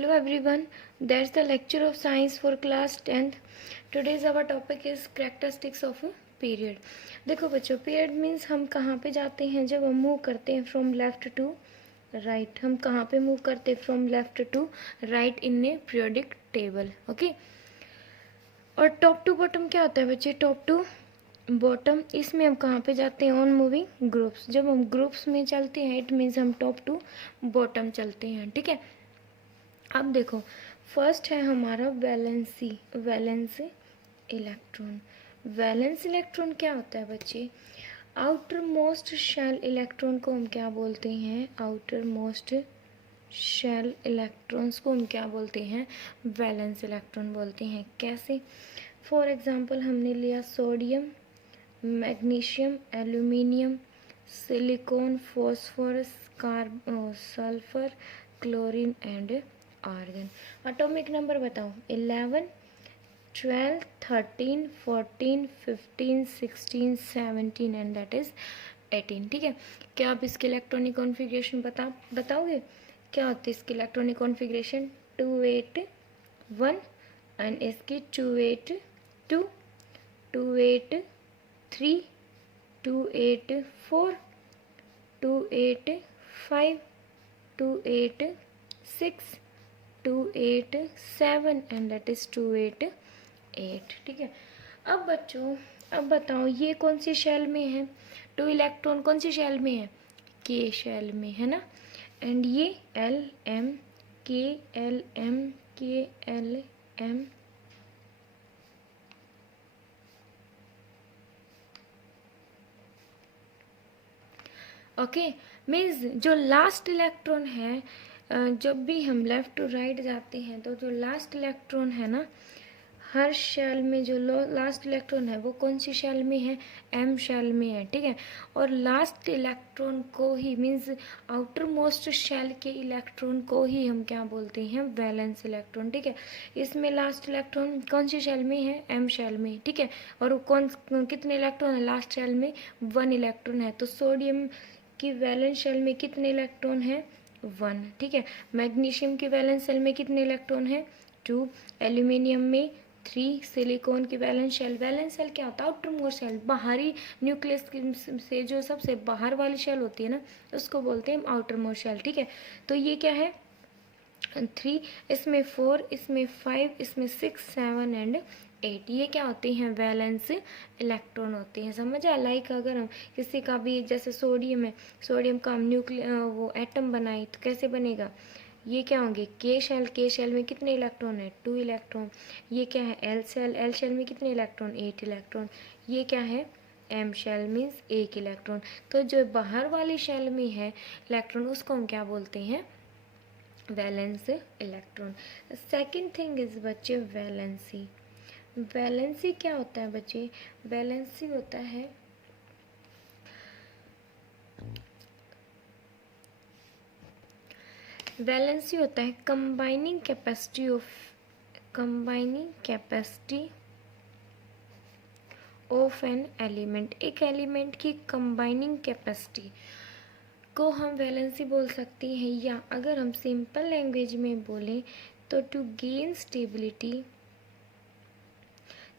Hello everyone, that's the lecture of science for class 10th. Today's our topic is characteristics of a period. देखो बच्चों, period means हम कहाँ पे जाते हैं जब हम मूव करते हैं फ्रॉम लेफ्ट टू राइट. हम कहाँ पे मूव करते हैं from left to right in a periodic table. Okay. और टॉप टू बॉटम क्या होता है बच्चे? टॉप टू बॉटम, इसमें हम कहाँ पे जाते हैं? On moving groups. जब हम ग्रुप्स में चलते हैं इट मीन्स हम टॉप टू बॉटम चलते हैं. ठीक है. अब देखो, फर्स्ट है हमारा वैलेंस इलेक्ट्रॉन. वैलेंस इलेक्ट्रॉन क्या होता है बच्चे? आउटर मोस्ट शेल इलेक्ट्रॉन को हम क्या बोलते हैं? आउटर मोस्ट शेल इलेक्ट्रॉन्स को हम क्या बोलते हैं? वैलेंस इलेक्ट्रॉन बोलते हैं. कैसे? फॉर एग्जांपल हमने लिया sodium, magnesium, aluminium, silicon, phosphorus, sulphur, chlorine and argon. Atomic number बताओ. 11, 12, 13, 14, 15, 16, 17 एंड दैट इज 18. ठीक है. क्या आप इसकी इलेक्ट्रॉनिक कॉन्फ़िगरेशन बताओगे? क्या होती है इसकी इलेक्ट्रॉनिक कॉन्फ़िगरेशन? 281 एंड इसकी 282, 283, 284, 285, 286, 287 एंड दैट इज 288. ठीक है. अब बच्चों, अब बताओ ये कौन सी शेल में है? 2 इलेक्ट्रॉन कौन सी शेल में है? के शेल में है ना. एंड ये एल एम के एल एम के एल एम ओके. मीन्स जो लास्ट इलेक्ट्रॉन है, जब भी हम लेफ्ट टू राइट जाते हैं तो जो लास्ट इलेक्ट्रॉन है ना, हर शेल में जो लास्ट इलेक्ट्रॉन है वो कौन सी शेल में है? एम शेल में है. ठीक है. और लास्ट इलेक्ट्रॉन को ही मीन्स आउटर मोस्ट शेल के इलेक्ट्रॉन को ही हम क्या बोलते हैं? Valence electron. ठीक है. इसमें लास्ट इलेक्ट्रॉन कौन सी शेल में है? एम शेल में. ठीक है. और कितने इलेक्ट्रॉन है लास्ट शेल में? 1 इलेक्ट्रॉन है. तो सोडियम की वैलेंस शेल में कितने इलेक्ट्रॉन है? 1. ठीक है. मैग्नीशियम की वैलेंस शेल में कितने इलेक्ट्रॉन है? 2. एल्यूमिनियम में 3. सिलिकॉन की वैलेंस शेल क्या होता है? आउटर मोस्ट शेल, बाहरी न्यूक्लियस से जो सबसे बाहर वाली शेल होती है ना, उसको बोलते हैं आउटर मोस्ट शेल. ठीक है. तो ये क्या है? 3, इसमें 4, इसमें 5, इसमें 6, 7 एंड 8. ये क्या होते हैं? वैलेंस इलेक्ट्रॉन होते हैं. समझ आया? लाइक अगर हम किसी का भी, जैसे सोडियम है, सोडियम का हम वो एटम बनाए तो कैसे बनेगा? ये क्या होंगे? के शेल में कितने इलेक्ट्रॉन है? 2 इलेक्ट्रॉन. ये क्या है? एल शेल में कितने इलेक्ट्रॉन? 8 इलेक्ट्रॉन. ये क्या है? M shell means 1 electron. तो जो बाहर वाली शेल में है इलेक्ट्रॉन, उसको हम क्या बोलते हैं? Valence electron. Second thing is बच्चे वैलेंसी. वैलेंसी क्या होता है बच्चे? वैलेंसी होता है combining capacity of an element. एक एलिमेंट की कंबाइनिंग कैपेसिटी को हम वैलेंसी बोल सकते हैं. या अगर हम सिंपल लैंग्वेज में बोलें तो टू गेन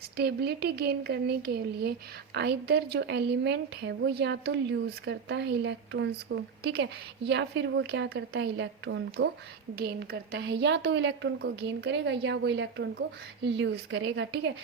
स्टेबिलिटी गेन करने के लिए आइदर जो एलिमेंट है वो या तो लूज करता है इलेक्ट्रॉन्स को. ठीक है. या फिर वो क्या करता है? इलेक्ट्रॉन को गेन करता है. या तो इलेक्ट्रॉन को गेन करेगा या वो इलेक्ट्रॉन को लूज करेगा. ठीक है.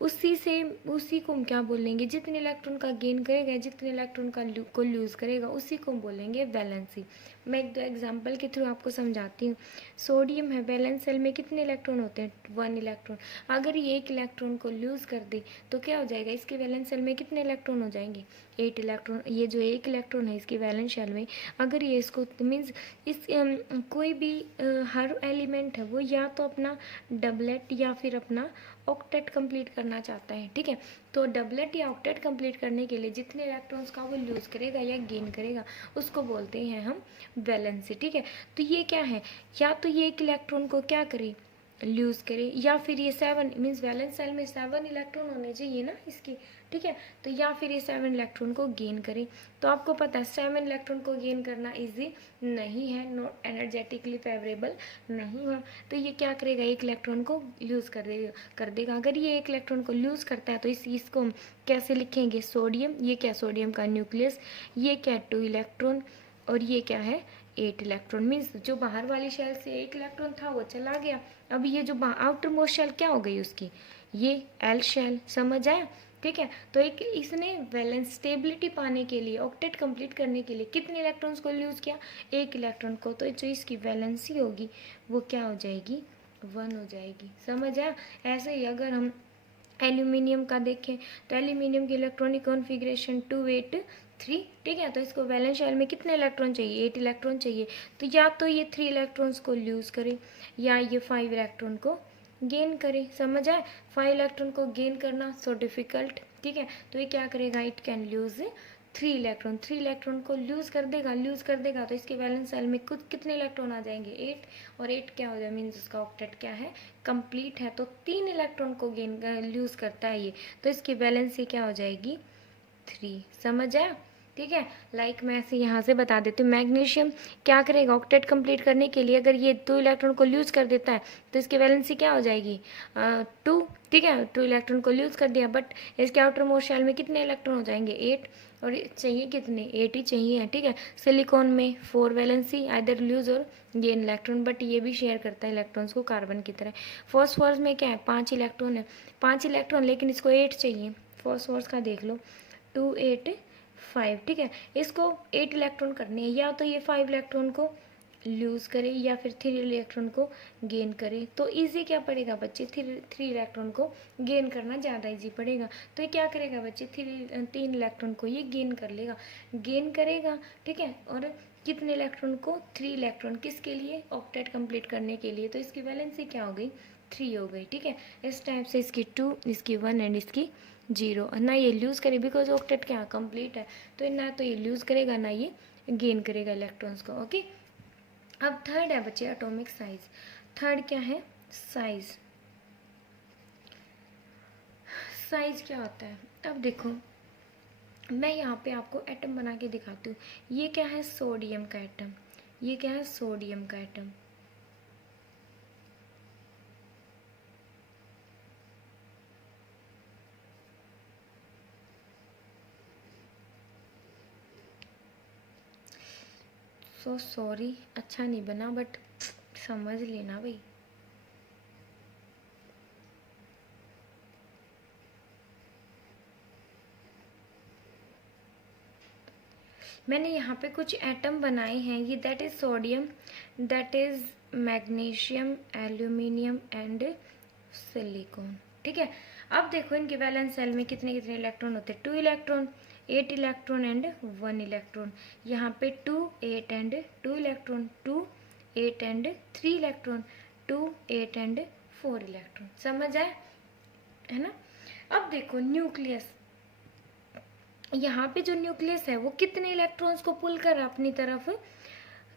उसी को हम क्या बोलेंगे? जितने इलेक्ट्रॉन का गेन करेगा, जितने इलेक्ट्रॉन को लूज करेगा, उसी को बोलेंगे वैलेंसी. मैं एक एग्जांपल के थ्रू आपको समझाती हूँ. सोडियम है, वैलेंस सेल में कितने इलेक्ट्रॉन होते हैं? 1 इलेक्ट्रॉन. अगर ये 1 इलेक्ट्रॉन को लूज कर दे तो क्या हो जाएगा? इसके वैलेंस सेल में कितने इलेक्ट्रॉन हो जाएंगे? 8 इलेक्ट्रॉन. ये जो 1 इलेक्ट्रॉन है इसकी वैलेंस शेल में, अगर ये इसको मीन्स इस कोई भी हर एलिमेंट है वो या तो अपना डबलेट या फिर अपना ऑक्टेट कंप्लीट करना चाहता है. ठीक है. तो डबलेट या ऑक्टेट कंप्लीट करने के लिए जितने इलेक्ट्रॉन्स का वो लूज करेगा या गेन करेगा, उसको बोलते हैं हम वैलेंसी. ठीक है. तो ये क्या है? या तो ये 1 इलेक्ट्रॉन को क्या करे? लूज करे, या फिर ये 7 मीन्स वैलेंस शेल में 7 इलेक्ट्रॉन होने चाहिए ना इसकी, ठीक है, तो या फिर ये 7 इलेक्ट्रॉन को गेन करे। तो आपको पता है 7 इलेक्ट्रॉन को गेन करना इजी नहीं है, नॉट एनर्जेटिकली फेवरेबल नहीं है। तो ये क्या करेगा, एक इलेक्ट्रॉन को लूज कर देगा। अगर ये एक इलेक्ट्रॉन को लूज करता है तो इसको हम कैसे लिखेंगे, सोडियम, ये क्या सोडियम का न्यूक्लियस, ये क्या 2 इलेक्ट्रॉन और ये क्या है 8 इलेक्ट्रॉन। मीन्स जो बाहर वाली शेल से 1 इलेक्ट्रॉन था वो चला गया। अब ये जो आउटर मोस्ट शेल क्या हो गई उसकी, ये एल शेल, समझ आया, ठीक है। तो एक इसने वैलेंस स्टेबिलिटी पाने के लिए, ऑक्टेट कंप्लीट करने के लिए कितने इलेक्ट्रॉन्स को यूज़ किया, 1 इलेक्ट्रॉन को। तो जो इसकी वैलेंसी होगी वो क्या हो जाएगी, 1 हो जाएगी, समझ आया। ऐसे ही अगर हम एल्यूमिनियम का देखें तो एल्यूमिनियम की इलेक्ट्रॉनिक कॉन्फ़िगरेशन 283, ठीक है। तो इसको वैलेंस शेल में कितने इलेक्ट्रॉन चाहिए, 8 इलेक्ट्रॉन चाहिए। तो या तो ये 3 इलेक्ट्रॉन्स को लूज़ करे या ये 5 इलेक्ट्रॉन को गेन करे, समझ आए। 5 इलेक्ट्रॉन को गेन करना सो डिफ़िकल्ट, ठीक है। तो ये क्या करेगा, it can lose 3 electron, 3 electron को लूज़ कर देगा तो इसके वैलेंस शेल में कुछ कितने इलेक्ट्रॉन आ जाएंगे, 8, और 8 क्या हो जाए, मीन्स उसका ऑक्टेट क्या है, कंप्लीट है। तो 3 इलेक्ट्रॉन को गेन लूज़ करता है ये, तो इसकी वैलेंसी क्या हो जाएगी, 3, समझ आया, ठीक है। लाइक मैं ऐसे यहाँ से बता देती हूँ, मैग्नीशियम क्या करेगा, ऑक्टेट कंप्लीट करने के लिए अगर ये 2 इलेक्ट्रॉन को लूज़ कर देता है तो इसकी वैलेंसी क्या हो जाएगी, 2, ठीक है। 2 इलेक्ट्रॉन को लूज़ कर दिया, बट इसके आउटर मोस्ट शेल में कितने इलेक्ट्रॉन हो जाएंगे, 8, और चाहिए कितने, 8 ही चाहिए, ठीक है। सिलिकॉन में 4 वैलेंसी, आइदर लूज और गेन इलेक्ट्रॉन, बट ये भी शेयर करता है इलेक्ट्रॉन्स को कार्बन की तरह। फॉस्फोरस में क्या है, 5 इलेक्ट्रॉन है, 5 इलेक्ट्रॉन, लेकिन इसको 8 चाहिए। फॉस्फोरस का देख लो 2 8 5, ठीक है। इसको 8 इलेक्ट्रॉन करने हैं, या तो ये 5 इलेक्ट्रॉन को लूज़ करे या फिर 3 इलेक्ट्रॉन को गेन करे। तो इजी क्या पड़ेगा बच्चे, 3 इलेक्ट्रॉन को गेन करना ज़्यादा इजी पड़ेगा। तो ये क्या करेगा बच्चे, 3 इलेक्ट्रॉन को ये गेन करेगा, ठीक है। और कितने इलेक्ट्रॉन को, 3 इलेक्ट्रॉन, किसके लिए, ऑक्टेट कंप्लीट करने के लिए। तो इसकी वैलेंसी क्या हो गई, 3 हो गई, ठीक है। इस टाइप से इसकी 2, इसकी 1 एंड इसकी 0, ना ये लूज़ करे बिकॉज ऑक्टेट क्या कंप्लीट है, तो ना तो ये लूज़ करेगा ना ये गेन करेगा इलेक्ट्रॉन्स को, ओके। अब थर्ड है बच्चे एटॉमिक साइज। थर्ड क्या है, साइज। साइज क्या होता है, अब देखो मैं यहाँ पे आपको एटम बना के दिखाती हूँ। ये क्या है, सोडियम का एटम, ये क्या है, सोडियम का एटम। सो सॉरी, अच्छा नहीं बना बट समझ लेना भाई। मैंने यहाँ पे कुछ एटम बनाए हैं, ये that is sodium, that is magnesium, aluminium and silicon, ठीक है। अब देखो इनके वैलेंस शेल में कितने कितने इलेक्ट्रॉन होते हैं, 2 इलेक्ट्रॉन, 8 इलेक्ट्रॉन एंड 1 इलेक्ट्रॉन। यहाँ पे 2 8 and 2 electron, 2 8 and 3 electron, 2 8 and 4 electron, समझ आए, है ना। अब देखो न्यूक्लियस, यहाँ पे जो न्यूक्लियस है वो कितने इलेक्ट्रॉन्स को पुल कर रहा है अपनी तरफ,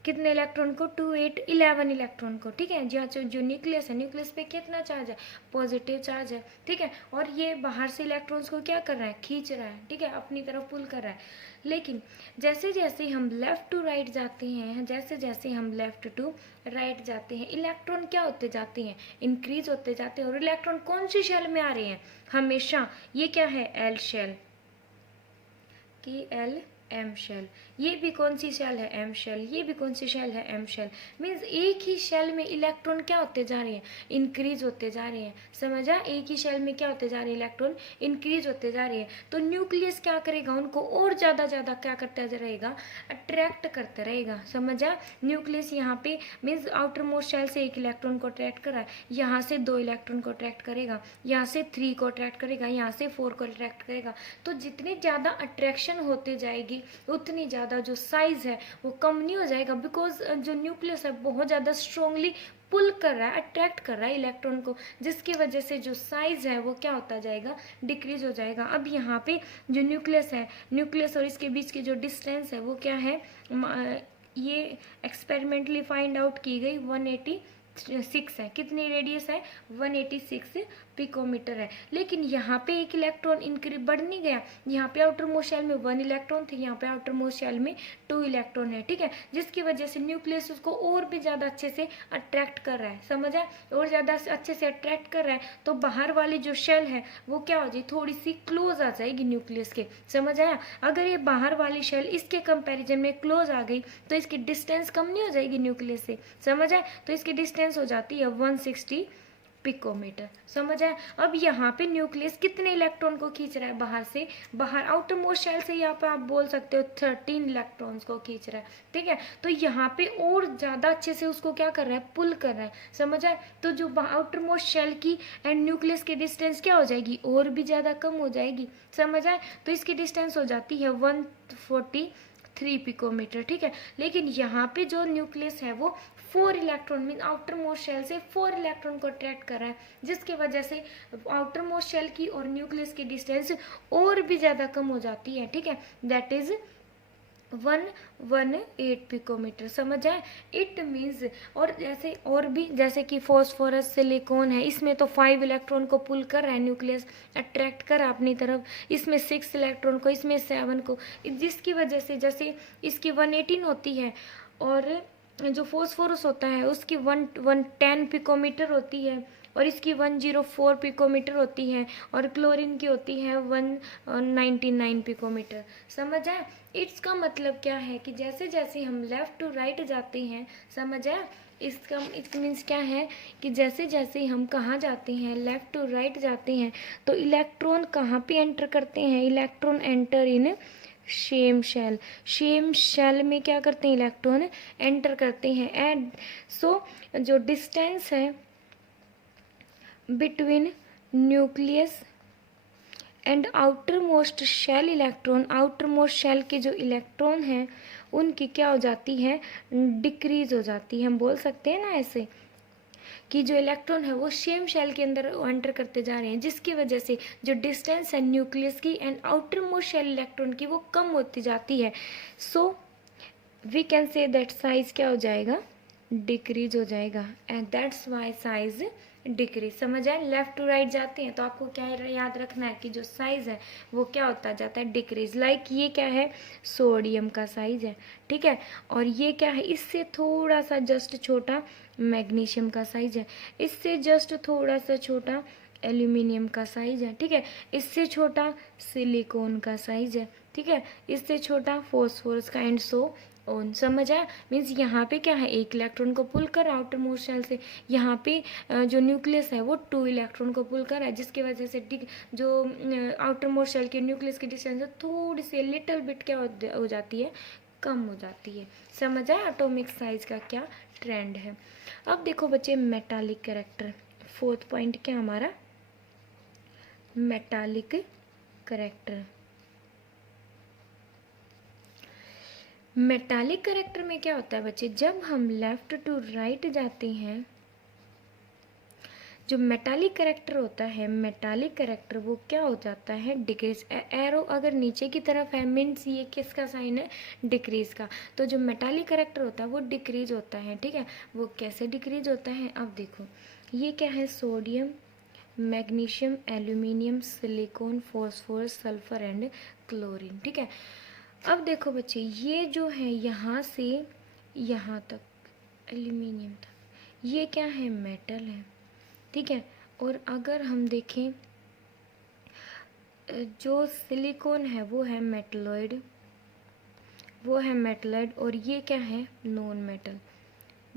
कितने इलेक्ट्रॉन को, 2 8 11 इलेक्ट्रॉन को, ठीक है। जहाँ जो न्यूक्लियस है, न्यूक्लियस पे कितना चार्ज है, पॉजिटिव चार्ज है, ठीक है। और ये बाहर से इलेक्ट्रॉन्स को क्या कर रहा है, खींच रहा है, ठीक है, अपनी तरफ पुल कर रहा है। लेकिन जैसे जैसे हम लेफ्ट टू राइट जाते हैं, जैसे जैसे हम लेफ्ट टू राइट जाते हैं, इलेक्ट्रॉन क्या होते जाते हैं, इंक्रीज होते जाते हैं। और इलेक्ट्रॉन कौन सी शेल में आ रहे हैं हमेशा, ये क्या है, एल शेल की, एल एम शेल। ये भी कौन सी शेल है, एम शेल। ये भी कौन सी शेल है, एम शेल। मीन्स एक ही शेल में इलेक्ट्रॉन क्या होते जा रहे हैं, इंक्रीज होते जा रहे हैं, समझा। एक ही शेल में क्या होते जा रहे हैं, इलेक्ट्रॉन इंक्रीज होते जा रहे हैं। तो न्यूक्लियस क्या करेगा, उनको और ज़्यादा क्या करता रहेगा, अट्रैक्ट करता रहेगा, समझा। न्यूक्लियस यहाँ पे मीन्स आउटर मोस्ट शेल से 1 इलेक्ट्रॉन को अट्रैक्ट करा, यहाँ से 2 इलेक्ट्रॉन को अट्रैक्ट करेगा, यहाँ से 3 को अट्रैक्ट करेगा, यहाँ से 4 को अट्रैक्ट करेगा। तो जितनी ज़्यादा अट्रैक्शन होते जाएगी उतनी ज़्यादा जो साइज है वो कम नहीं हो जाएगा, बिकॉज जो न्यूक्लियस है बहुत ज़्यादा स्ट्रॉन्गली पुल कर रहा है, अट्रैक्ट कर रहा है इलेक्ट्रॉन को, जिसकी वजह से जो साइज है वो क्या होता जाएगा, डिक्रीज हो जाएगा। अब यहाँ पे जो न्यूक्लियस है, न्यूक्लियस और इसके बीच की जो डिस्टेंस है वो क्या है, ये एक्सपेरिमेंटली फाइंड आउट की गई 180 6 है। कितनी रेडियस है? 186 पिकोमीटर है। लेकिन यहाँ पे एक इलेक्ट्रॉन इंक्रीज बढ़ नहीं गया, यहाँ पे आउटर मोस्ट शेल में 1 इलेक्ट्रॉन थे, यहाँ पे आउटर मोस्ट शेल में 2 इलेक्ट्रॉन है, ठीक है, जिसकी वजह से न्यूक्लियस उसको और भी ज़्यादा अच्छे से अट्रैक्ट कर रहा है, समझ आए, और ज़्यादा अच्छे से अट्रैक्ट कर रहा है, तो बाहर वाली जो शेल है वो क्या हो जाएगी, थोड़ी सी क्लोज आ जाएगी न्यूक्लियस के, समझ आया। अगर ये बाहर वाली शेल इसके कंपैरिजन में क्लोज आ गई तो इसकी डिस्टेंस कम नहीं हो जाएगी न्यूक्लियस से, समझ आए, तो इसकी डिस्टेंस हो जाती है 160 पिकोमीटर, समझ आए। अब यहाँ पे न्यूक्लियस कितने इलेक्ट्रॉन को खींच रहा है बाहर से, बाहर आउटर मोस्ट शेल से यहाँ पे आप बोल सकते हो 13 इलेक्ट्रॉन्स को खींच रहा है, ठीक है, तो यहाँ पे और ज़्यादा अच्छे से उसको क्या कर रहा है, पुल कर रहा है, समझ आए। तो जो आउटर मोस्ट शेल की एंड न्यूक्लियस की डिस्टेंस क्या हो जाएगी, और भी ज़्यादा कम हो जाएगी, समझ आए, तो इसकी डिस्टेंस हो जाती है 143 पिकोमीटर, ठीक है। लेकिन यहाँ पे जो न्यूक्लियस है वो 4 electron mean outermost shell से 4 इलेक्ट्रॉन को अट्रैक्ट कर रहा है, जिसकी वजह से आउटर मोस्ट शेल की और न्यूक्लियस की डिस्टेंस और भी ज़्यादा कम हो जाती है, ठीक है, दैट इज 118 पिकोमीटर, समझ आए। इट मीन्स, और जैसे और भी, जैसे कि फॉस्फोरस सिलिकॉन है, इसमें तो 5 इलेक्ट्रॉन को पुल कर रहा है न्यूक्लियस, अट्रैक्ट कर अपनी तरफ, इसमें 6 इलेक्ट्रॉन को, इसमें 7 को, जिसकी वजह से जैसे इसकी 118 होती है और जो फॉस्फोरस होता है उसकी 110 पिकोमीटर होती है और इसकी 104 पिकोमीटर होती है और क्लोरीन की होती है 199 पिकोमीटर, समझ आए। इसका मतलब क्या है कि जैसे जैसे हम लेफ़्ट टू राइट जाते हैं, समझ आए, इसका इट मीन्स क्या है कि जैसे जैसे हम कहाँ जाते हैं, लेफ़्ट टू राइट जाते हैं, तो इलेक्ट्रॉन कहाँ पे एंटर करते हैं, electron enter in same shell, same shell में क्या करते हैं, इलेक्ट्रॉन एंटर करते हैं। एंड सो जो डिस्टेंस है between nucleus and outermost shell electron, outermost shell के जो इलेक्ट्रॉन हैं उनकी क्या हो जाती है, डिक्रीज हो जाती है। हम बोल सकते हैं ना ऐसे कि जो इलेक्ट्रॉन है वो सेम शेल के अंदर एंटर करते जा रहे हैं, जिसकी वजह से जो डिस्टेंस है न्यूक्लियस की and outermost shell electron की वो कम होती जाती है। So we can say that size क्या हो जाएगा, डिक्रीज हो जाएगा, and that's why size decrease, समझ आए। लेफ्ट टू राइट जाते हैं तो आपको क्या याद रखना है कि जो साइज है वो क्या होता जाता है, डिक्रीज। लाइक ये क्या है, सोडियम का साइज है, ठीक है, और ये क्या है, इससे थोड़ा सा जस्ट छोटा मैग्नीशियम का साइज है, इससे जस्ट थोड़ा सा छोटा एल्यूमिनियम का साइज है, ठीक है, इससे छोटा सिलिकॉन का साइज है, ठीक है, इससे छोटा फॉस्फोरस का, एंड सो ऑन, समझ आया। मीन्स यहाँ पे क्या है, एक इलेक्ट्रॉन को पुल कर आउटर मोस्ट शेल से, यहाँ पे जो न्यूक्लियस है वो 2 इलेक्ट्रॉन को पुल कर रहा है, जिसकी वजह से जो आउटर मोस्ट शेल के न्यूक्लियस की डिस्टेंस थोड़ी सी लिटिल बिट क्या हो जाती है, कम हो जाती है, समझ आया एटॉमिक साइज का क्या ट्रेंड है। अब देखो बच्चे मेटालिक कैरेक्टर, 4th पॉइंट क्या हमारा, मेटालिक कैरेक्टर। मेटालिक कैरेक्टर में क्या होता है बच्चे, जब हम लेफ्ट टू राइट जाते हैं, जो मेटालिक कैरेक्टर होता है, मेटालिक कैरेक्टर वो क्या हो जाता है, डिक्रीज। एरो अगर नीचे की तरफ है मीन्स ये किसका साइन है, डिक्रीज का, तो जो मेटालिक कैरेक्टर होता है वो डिक्रीज होता है, ठीक है। वो कैसे डिक्रीज होता है, अब देखो ये क्या है, sodium, magnesium, aluminium, silicon, phosphorus, sulphur and chlorine, ठीक है। अब देखो बच्चे ये जो है यहाँ से यहाँ तक एल्यूमिनियम था, ये क्या है, मेटल है, ठीक है। और अगर हम देखें जो सिलिकॉन है वो है मेटलॉइड, वो है मेटलॉइड, और ये क्या है, नॉन मेटल,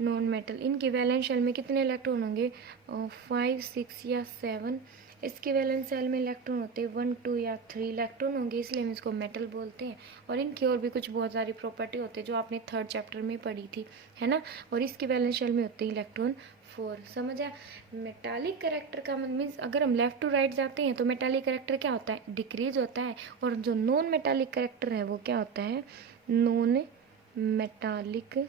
नॉन मेटल। इनके वैलेंस शेल में कितने इलेक्ट्रॉन होंगे, 5, 6 या 7। इसके वैलेंस शेल में इलेक्ट्रॉन होते हैं 1, 2 या 3 इलेक्ट्रॉन होंगे, इसलिए हम इसको मेटल बोलते हैं। और इनकी और भी कुछ बहुत सारी प्रॉपर्टी होती है जो आपने 3rd चैप्टर में पढ़ी थी, है ना। और इसके वैलेंस शेल में होते हैं इलेक्ट्रॉन 4, समझ आया। मेटालिक कैरेक्टर का मीन्स अगर हम लेफ्ट टू राइट जाते हैं तो मेटालिक कैरेक्टर क्या होता है, डिक्रीज होता है, और जो नॉन मेटालिक कैरेक्टर है वो क्या होता है, नॉन मेटालिक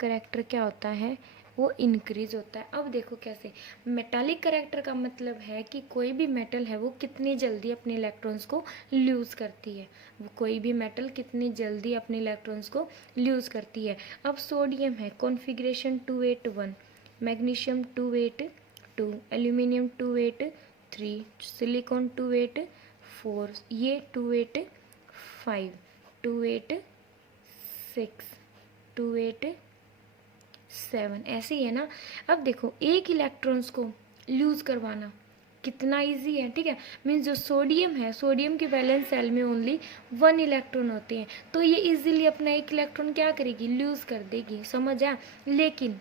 कैरेक्टर क्या होता है, वो इंक्रीज होता है। अब देखो कैसे, मेटालिक कैरेक्टर का मतलब है कि कोई भी मेटल है वो कितनी जल्दी अपने इलेक्ट्रॉन्स को लूज करती है, वो कोई भी मेटल कितनी जल्दी अपने इलेक्ट्रॉन्स को लूज करती है। अब सोडियम है, configuration 281, magnesium 2 eight 2, aluminium 2 eight 3, silicon 2 eight 4, ये 2 वेट 5, 2 वेट 6, 2 वेट 7, ऐसे ही है ना। अब देखो एक इलेक्ट्रॉन्स को लूज करवाना कितना इजी है, ठीक है। मीन्स जो सोडियम है, सोडियम की वैलेंस सेल में ओनली 1 इलेक्ट्रॉन होते हैं, तो ये इजीली अपना एक इलेक्ट्रॉन क्या करेगी, लूज कर देगी, समझ आया। लेकिन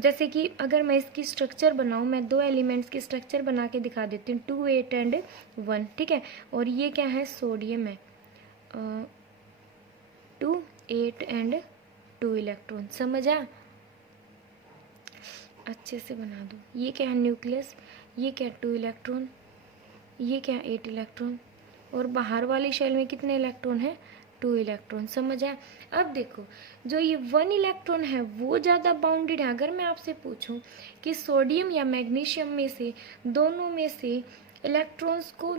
जैसे कि अगर मैं इसकी स्ट्रक्चर बनाऊँ, मैं 2 एलिमेंट्स की स्ट्रक्चर बना के दिखा देती हूँ, 2 8 एंड 1, ठीक है। और ये क्या है, सोडियम है, 2 8 एंड 2 इलेक्ट्रॉन, समझ आया। अच्छे से बना दो। ये क्या है, न्यूक्लियस, ये क्या 2 इलेक्ट्रॉन, ये क्या 8 इलेक्ट्रॉन, और बाहर वाली शेल में कितने इलेक्ट्रॉन है, 2 इलेक्ट्रॉन, समझ आया। अब देखो जो ये 1 इलेक्ट्रॉन है वो ज़्यादा बाउंडेड है। अगर मैं आपसे पूछूं कि सोडियम या मैग्नीशियम में से, दोनों में से इलेक्ट्रॉन्स को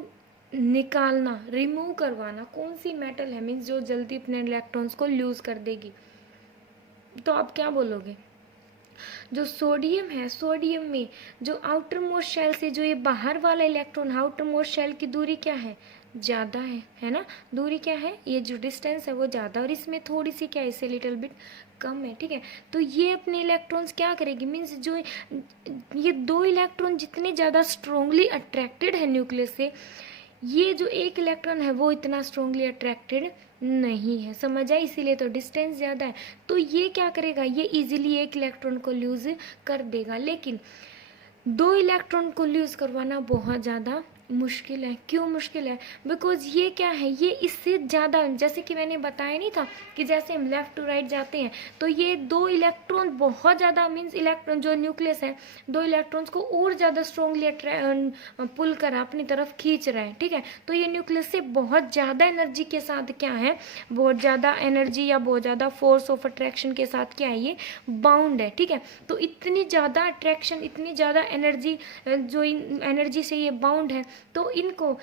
निकालना, रिमूव करवाना, कौन सी मेटल है मीन्स जो जल्दी अपने इलेक्ट्रॉन्स को लूज कर देगी, तो आप क्या बोलोगे। जो सोडियम है, सोडियम में जो आउटर मोस्ट शेल से जो ये बाहर वाला इलेक्ट्रॉन, आउटर मोस्ट शेल की दूरी क्या है, ज़्यादा है ना, दूरी क्या है, ये जो डिस्टेंस है वो ज़्यादा, और इसमें थोड़ी सी क्या है, इससे लिटिल बिट कम है, ठीक है। तो ये अपने इलेक्ट्रॉन्स क्या करेगी, मीन्स जो ये 2 इलेक्ट्रॉन जितने ज़्यादा स्ट्रोंगली अट्रैक्टेड है न्यूक्लियस से, ये जो एक इलेक्ट्रॉन है वो इतना स्ट्रोंगली अट्रैक्टेड नहीं है, समझ आया, इसीलिए तो डिस्टेंस ज़्यादा है। तो ये क्या करेगा, ये इजीली एक इलेक्ट्रॉन को लूज कर देगा। लेकिन 2 इलेक्ट्रॉन को लूज करवाना बहुत ज़्यादा मुश्किल है। क्यों मुश्किल है, बिकॉज ये क्या है, ये इससे ज़्यादा, जैसे कि मैंने बताया नहीं था कि जैसे हम लेफ्ट टू राइट जाते हैं तो ये 2 इलेक्ट्रॉन बहुत ज़्यादा, मीन्स इलेक्ट्रॉन जो न्यूक्लियस है 2 इलेक्ट्रॉन्स को और ज़्यादा स्ट्रॉन्गली पुल कर अपनी तरफ खींच रहा है, ठीक है। तो ये न्यूक्लियस से बहुत ज़्यादा एनर्जी के साथ क्या है, बहुत ज़्यादा एनर्जी या बहुत ज़्यादा फोर्स ऑफ अट्रैक्शन के साथ क्या है, ये बाउंड है, ठीक है। तो इतनी ज़्यादा अट्रैक्शन, इतनी ज़्यादा एनर्जी, जो एनर्जी से ये बाउंड है, तो इनको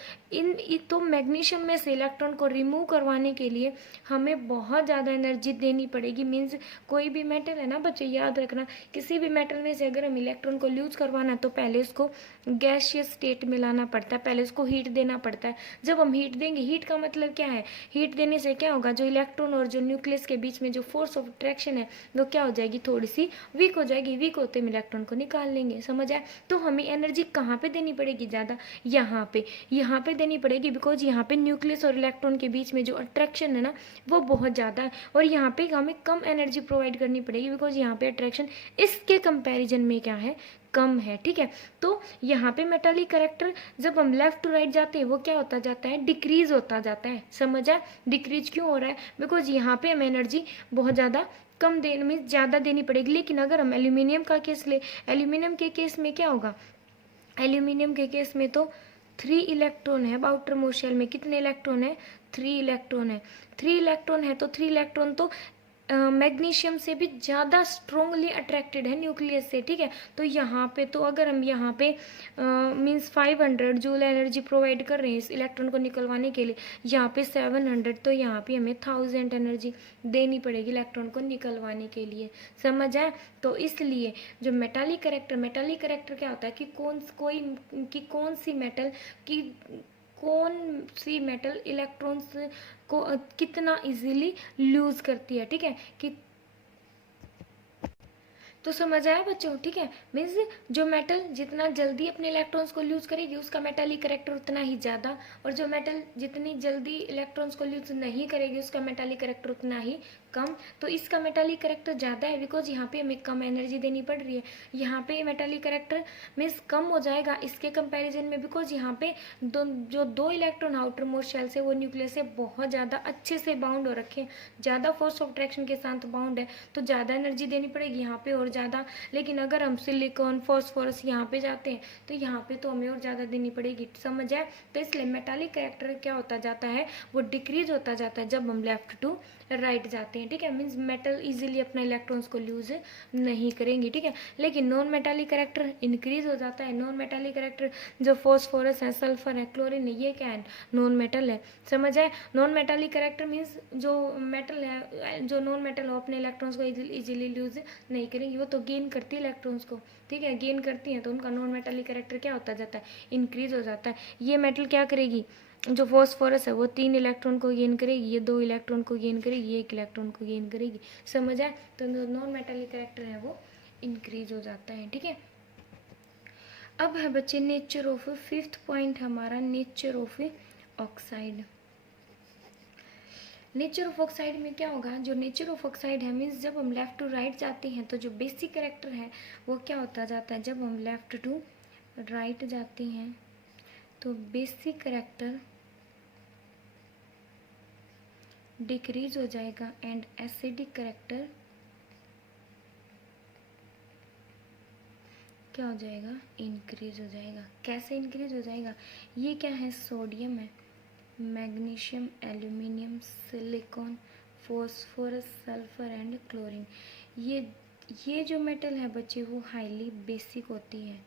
तो मैग्नीशियम में से इलेक्ट्रॉन को रिमूव करवाने के लिए हमें बहुत ज़्यादा एनर्जी देनी पड़ेगी। मीन्स कोई भी मेटल है ना बच्चों, याद रखना, किसी भी मेटल में से अगर हम इलेक्ट्रॉन को लूज करवाना है तो पहले इसको गैसियस स्टेट में लाना पड़ता है, पहले इसको हीट देना पड़ता है। जब हम हीट देंगे, हीट का मतलब क्या है, हीट देने से क्या होगा, जो इलेक्ट्रॉन और जो न्यूक्लियस के बीच में जो फोर्स ऑफ अट्रैक्शन है वो क्या हो जाएगी, थोड़ी सी वीक हो जाएगी। वीक होते हम इलेक्ट्रॉन को निकाल लेंगे, समझ आए। तो हमें एनर्जी कहाँ पे देनी पड़ेगी ज़्यादा, यहाँ पे देनी पड़ेगी, बिकॉज यहाँ पे न्यूक्लियस और इलेक्ट्रॉन के बीच में जो अट्रैक्शन है ना वो बहुत ज़्यादा है, और यहाँ पे हमें कम एनर्जी प्रोवाइड करनी पड़ेगी, बिकॉज यहाँ पे अट्रैक्शन इसके कंपैरिजन में क्या है, कम है, ठीक है। तो यहाँ पे मेटालिक कैरेक्टर जब हम लेफ्ट टू राइट जाते हैं वो क्या होता जाता है, डिक्रीज होता जाता है, समझ आए। डिक्रीज क्यों हो रहा है, बिकॉज यहाँ पे हम एनर्जी बहुत ज़्यादा कम देने में ज़्यादा देनी पड़ेगी। लेकिन अगर हम एल्यूमिनियम का केस ले, एल्यूमिनियम के केस में क्या होगा, एल्यूमिनियम के केस में तो 3 इलेक्ट्रॉन है, आउटर मोस्ट शेल में कितने इलेक्ट्रॉन है, 3 इलेक्ट्रॉन है। 3 इलेक्ट्रॉन है तो 3 इलेक्ट्रॉन तो मैग्नीशियम से भी ज़्यादा स्ट्रोंगली अट्रैक्टेड है न्यूक्लियस से, ठीक है। तो यहाँ पे तो अगर हम यहाँ पे मीन्स 500 जूल एनर्जी प्रोवाइड कर रहे हैं इस इलेक्ट्रॉन को निकलवाने के लिए, यहाँ पे 700, तो यहाँ पे हमें 1000 एनर्जी देनी पड़ेगी इलेक्ट्रॉन को निकलवाने के लिए, समझ आए। तो इसलिए जो मेटालिक कैरेक्टर क्या होता है कि कौन सी मेटल इलेक्ट्रॉन्स को कितना इजीली लूज करती है, ठीक है। कि तो समझ आया बच्चों, ठीक है। मीन्स जो मेटल जितना जल्दी अपने इलेक्ट्रॉन्स को लूज करेगी उसका मेटालिक कैरेक्टर उतना ही ज़्यादा, और जो मेटल जितनी जल्दी इलेक्ट्रॉन्स को लूज नहीं करेगी उसका मेटालिक कैरेक्टर उतना ही कम। तो इसका मेटालिक कैरेक्टर ज़्यादा है, बिकॉज यहाँ पे हमें कम एनर्जी देनी पड़ रही है। यहाँ पे मेटालिक कैरेक्टर मीन्स कम हो जाएगा इसके कंपैरिजन में, बिकॉज यहाँ पे जो 2 इलेक्ट्रॉन आउटर मोस्ट शेल से वो न्यूक्लियस से बहुत ज़्यादा अच्छे से बाउंड हो रखे हैं, ज़्यादा फोर्स ऑफ अट्रैक्शन के साथ बाउंड है, तो ज़्यादा एनर्जी देनी पड़ेगी यहाँ पे और ज़्यादा। लेकिन अगर हम सिलिकॉन, फॉस्फोरस यहाँ पे जाते हैं तो यहाँ पे तो हमें और ज़्यादा देनी पड़ेगी, समझ आए। तो इसलिए मेटालिक कैरेक्टर क्या होता जाता है, वो डिक्रीज होता जाता है जब हम लेफ्ट टू राइट जाते हैं, ठीक है। मीन्स मेटल इजीली अपने इलेक्ट्रॉन्स को लूज नहीं करेंगी, ठीक है। लेकिन नॉन मेटालिक कैरेक्टर इंक्रीज हो जाता है। नॉन मेटालिक कैरेक्टर जो फॉस्फोरस है, सल्फर है, क्लोरीन है, ये क्या है, नॉन मेटल है, समझ आए। नॉन मेटालिक कैरेक्टर मीन्स जो मेटल है, जो नॉन मेटल हो, अपने इलेक्ट्रॉन्स को इजीली लूज नहीं करेंगी। वो तो गेन करती है इलेक्ट्रॉन्स को, ठीक है, गेन करती हैं, तो उनका नॉन मेटालिक कैरेक्टर क्या होता जाता है, इंक्रीज हो जाता है। ये मेटल क्या करेगी, जो फॉस्फोरस है वो 3 इलेक्ट्रॉन को गेन करेगी, ये 2 इलेक्ट्रॉन को गेन करेगी, ये 1 इलेक्ट्रॉन को गेन करेगी, समझ आए। तो नॉन मेटालिक कैरेक्टर है वो इंक्रीज हो जाता है, ठीक है। अब है बच्चे नेचर ऑफ, 5th पॉइंट हमारा nature of oxide. Nature of oxide में क्या होगा, जो नेचर ऑफ ऑक्साइड है मीन्स जब हम लेफ्ट टू राइट जाते हैं तो जो बेसिक कैरेक्टर है वो क्या होता जाता है, जब हम लेफ्ट टू राइट जाते हैं तो बेसिक कैरेक्टर डिक्रीज हो जाएगा एंड एसिडिक कैरेक्टर क्या हो जाएगा, इंक्रीज हो जाएगा। कैसे इंक्रीज हो जाएगा, ये क्या है, सोडियम है, magnesium, aluminium, silicon, phosphorus, sulphur and chlorine. ये जो मेटल है बच्चे वो हाईली बेसिक होती है।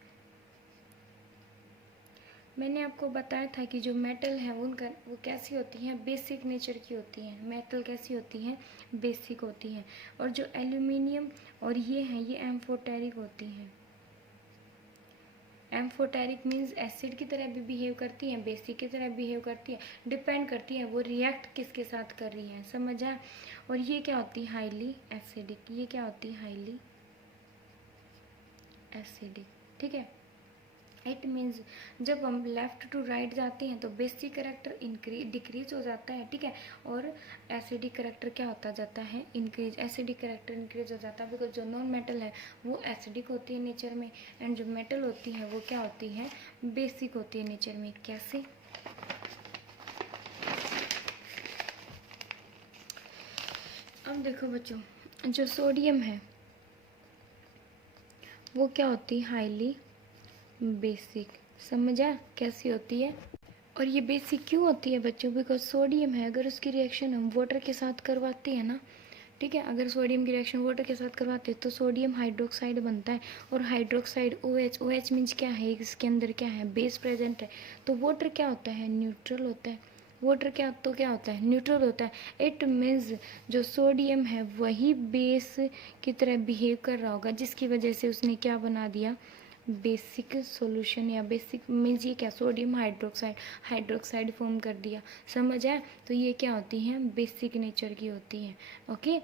मैंने आपको बताया था कि जो मेटल है वो कैसी होती हैं, बेसिक नेचर की होती हैं। मेटल कैसी होती हैं, बेसिक होती हैं। और जो एल्यूमिनियम और ये हैं ये एम्फोटेरिक होती हैं। एम्फोटेरिक मीन्स एसिड की तरह भी बिहेव करती हैं, बेसिक की तरह बिहेव करती है, डिपेंड करती है वो रिएक्ट किसके साथ कर रही है, समझ आया। और ये क्या होती है, हाईली एसिडिक। ये क्या होती है, हाईली एसिडिक, ठीक है। इट मीन्स जब हम लेफ्ट टू राइट जाते हैं तो बेसिक करेक्टर डिक्रीज हो जाता है, ठीक है। और एसिडिक करेक्टर क्या होता जाता है, इंक्रीज। एसिडिक करेक्टर इंक्रीज हो जाता है बिकॉज जो नॉन मेटल है वो एसिडिक होती है नेचर में, एंड जो मेटल होती है वो क्या होती है, बेसिक होती है नेचर में। कैसे, अब देखो बच्चों, जो सोडियम है वो क्या होती है, हाईली बेसिक, समझा कैसी होती है। और ये बेसिक क्यों होती है बच्चों, बिकॉज सोडियम है, अगर उसकी रिएक्शन हम वाटर के साथ करवाते हैं ना, ठीक है, अगर सोडियम की रिएक्शन वाटर के साथ करवाते हैं तो सोडियम हाइड्रोक्साइड बनता है। और हाइड्रोक्साइड OH, OH मीन्स क्या है, इसके अंदर क्या है, बेस प्रेजेंट है। तो वाटर क्या होता है, न्यूट्रल होता है। वाटर क्या होता है, न्यूट्रल होता है। इट मीन्स जो सोडियम है वही बेस की तरह बिहेव कर रहा होगा, जिसकी वजह से उसने क्या बना दिया, बेसिक सॉल्यूशन, या बेसिक मीन्स ये क्या, सोडियम हाइड्रोक्साइड फॉर्म कर दिया, समझ आया। तो ये क्या होती हैं, बेसिक नेचर की होती हैं, ओके।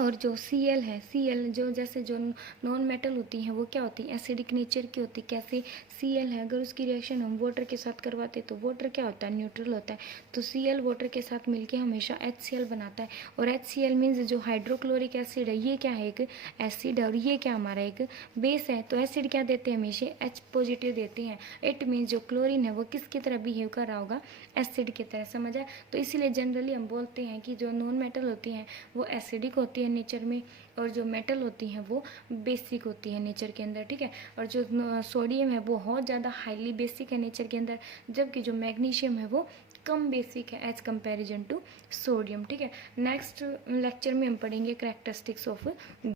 और जो Cl है, Cl जो जैसे जो नॉन मेटल होती हैं वो क्या होती है, एसिडिक नेचर की होती है। कैसे, Cl है, अगर उसकी रिएक्शन हम वाटर के साथ करवाते तो वाटर क्या होता है, न्यूट्रल होता है। तो Cl वाटर के साथ मिलके हमेशा HCl बनाता है। और HCl मीन्स जो हाइड्रोक्लोरिक एसिड है ये क्या है, एक एसिड है, और ये क्या हमारा एक बेस है। तो एसिड क्या देते हैं, हमेशा H पॉजिटिव देते हैं। इट मीन्स जो क्लोरीन है वो किसकी तरह बिहेव कर रहा होगा, एसिड की तरह, समझ आए। तो इसीलिए जनरली हम बोलते हैं कि जो नॉन मेटल होती हैं वो एसिडिक होती है नेचर में, और जो मेटल होती हैं वो बेसिक होती है नेचर के अंदर, ठीक है। और जो सोडियम है वो बहुत ज़्यादा हाईली बेसिक है नेचर के अंदर, जबकि जो मैग्नीशियम है वो कम बेसिक है एज कंपैरिजन टू सोडियम, ठीक है। नेक्स्ट लेक्चर में हम पढ़ेंगे कैरेक्टरिस्टिक्स ऑफ